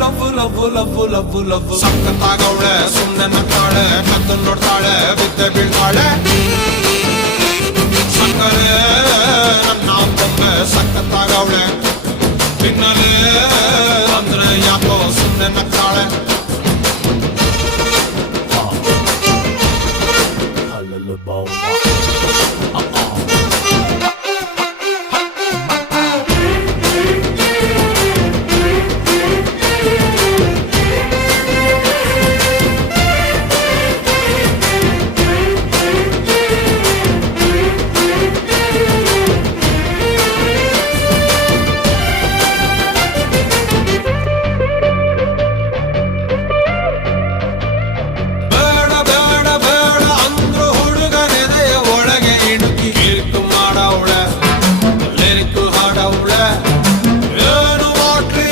love love love love love ಸಕ್ಕತ್ತಾಗವಳೆ ಸುಮ್ನೆ ನಗ್ತಾಳೆ ಕದ್ದು ನೋಡ್ತಾಳೆ ಬಿದ್ದೆ ಬೀಳ್ತಾಳೆ ಸಕ್ಕರೆ ನನ್ನ ಬೊಮ್ಮೆ ಸಕ್ಕತ್ತಾಗವಳೆ ತಿನ್ನಲೇ